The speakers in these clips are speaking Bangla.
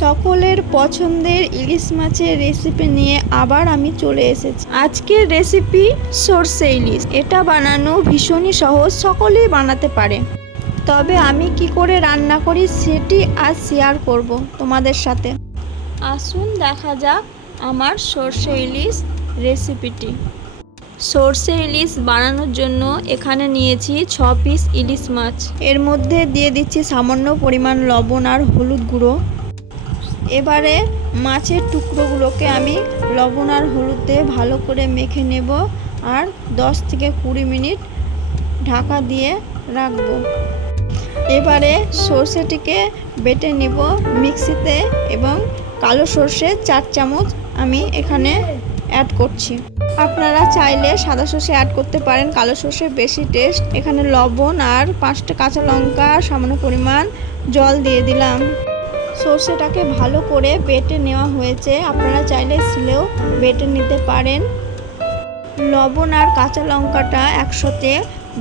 সকলের পছন্দের ইলিশ মাছের রেসিপি নিয়ে আবার আমি চলে এসেছি। আজকের রেসিপি সর্ষে ইলিশ। এটা বানানো ভীষণই সহজ, সকলেই বানাতে পারে। তবে আমি কি করে রান্না করি সেটি আজ শেয়ার করব তোমাদের সাথে। আসুন দেখা যাক আমার সর্ষে ইলিশ রেসিপিটি সর্ষে ইলিশ বানানোর জন্য এখানে নিয়েছি ছ পিস ইলিশ মাছ। এর মধ্যে দিয়ে দিচ্ছি সামান্য পরিমাণ লবণ আর হলুদ গুঁড়ো। এবারে মাছের টুকরোগুলোকে আমি লবণ আর হলুদ দিয়ে ভালো করে মেখে নেব আর 10 থেকে কুড়ি মিনিট ঢাকা দিয়ে রাখব। এবারে সর্ষেটিকে বেটে নেব মিক্সিতে এবং কালো সর্ষে চার চামচ আমি এখানে অ্যাড করছি। আপনারা চাইলে সাদা সর্ষে অ্যাড করতে পারেন, কালো সর্ষে বেশি টেস্ট। এখানে লবণ আর পাঁচটা কাঁচা লঙ্কা সামান্য পরিমাণ জল দিয়ে দিলাম। সর্ষেটাকে ভালো করে বেটে নেওয়া হয়েছে। আপনারা চাইলে শিলেও বেটে নিতে পারেন। লবণ আর কাঁচা লঙ্কাটা একসাথে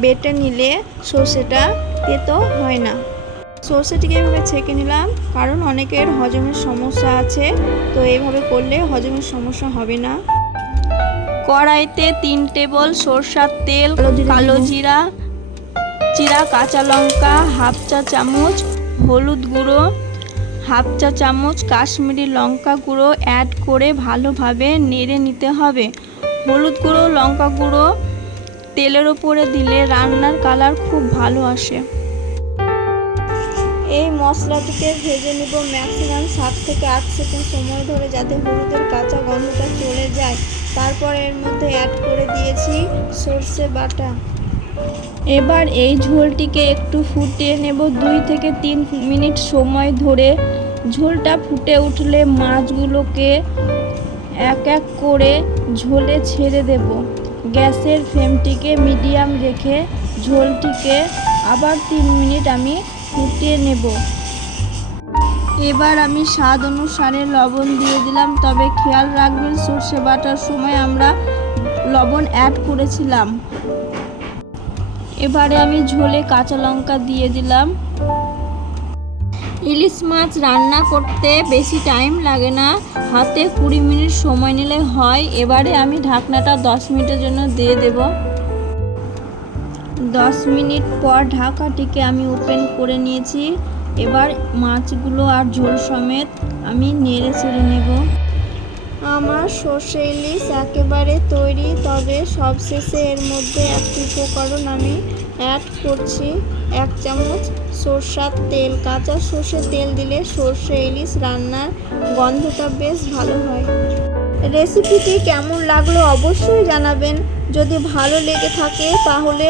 বেটে নিলে সর্ষেটা তেতো হয় না। সর্ষেটিকে এভাবে ছেঁকে নিলাম কারণ অনেকের হজমের সমস্যা আছে তো এইভাবে করলে হজমের সমস্যা হবে না। কড়াইতে তিন টেবল সরষার তেল কালো জিরা জিরা কাঁচা লঙ্কা হাফ চা চামচ হলুদ গুঁড়ো হাফ চা চামচ কাশ্মীরি লঙ্কা গুঁড়ো অ্যাড করে ভালোভাবে নেড়ে নিতে হবে। হলুদ গুঁড়ো, লঙ্কা গুঁড়ো তেলের ওপরে দিলে রান্নার কালার খুব ভালো আসে। এই মশলাটিকে ভেজে নেব ম্যাক্সিমাম সাত থেকে আট সেকেন্ড সময় ধরে যাতে হলুদের কাঁচা গন্ধটা চলে যায়। তারপর এর মধ্যে অ্যাড করে দিয়েছি সর্ষে বাটা। এবার এই ঝোলটিকে একটু ফুটিয়ে নেব। দুই থেকে তিন মিনিট সময় ধরে ঝোলটা ফুটে উঠলে মাছগুলোকে এক এক করে ঝোলে ছেড়ে দেব। গ্যাসের ফ্লেমটিকে মিডিয়াম রেখে ঝোলটিকে আবার তিন মিনিট আমি ফুটিয়ে নেব। এবার আমি স্বাদ অনুসারে লবণ দিয়ে দিলাম। তবে খেয়াল রাখবেন, সর্ষে বাটার সময় আমরা লবণ অ্যাড করেছিলাম। এবারে আমি ঝোলে কাঁচা লঙ্কা দিয়ে দিলাম। ইলিশ মাছ রান্না করতে বেশি টাইম লাগে না। হাতে কুড়ি মিনিট সময় নিলে হয়। এবারে আমি ঢাকনাটা দশ মিনিটের জন্য দিয়ে দেব। দশ মিনিট পর ঢাকাটিকে আমি ওপেন করে নিয়েছি। এবার মাছগুলো আর ঝোল সমেত আমি নেড়ে ছেড়ে নেব। আমার সর্ষে ইলিশ একেবারে তৈরি, তবে সবশেষে এর মধ্যে একটি উপকরণ আমি অ্যাড করছি। এক চামচ সর্ষার তেল, কাঁচা সর্ষে তেল দিলে সর্ষে ইলিশ রান্নার গন্ধটা বেশ ভালো হয়। রেসিপিটি কেমন লাগল অবশ্যই জানাবেন। যদি ভালো লেগে থাকে তাহলে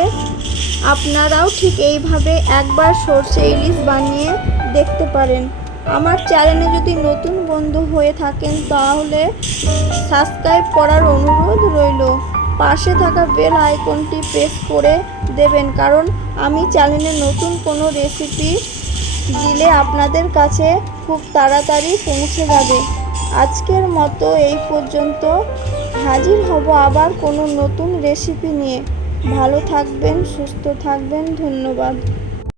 আপনারাও ঠিক এইভাবে একবার সর্ষে ইলিশ বানিয়ে দেখতে পারেন। আমার চ্যানেলে যদি নতুন বন্ধু হয়ে থাকেন, তাহলে সাবস্ক্রাইব করার অনুরোধ রইল। পাশে থাকা বেল আইকনটি প্রেস করে দেবেন, কারণ আমি চ্যানেলে নতুন কোনো রেসিপি দিলে আপনাদের কাছে খুব তাড়াতাড়ি পৌঁছে যাবে। আজকের মতো এই পর্যন্ত। হাজির হব আবার কোনো নতুন রেসিপি নিয়ে। ভালো থাকবেন, সুস্থ থাকবেন, ধন্যবাদ।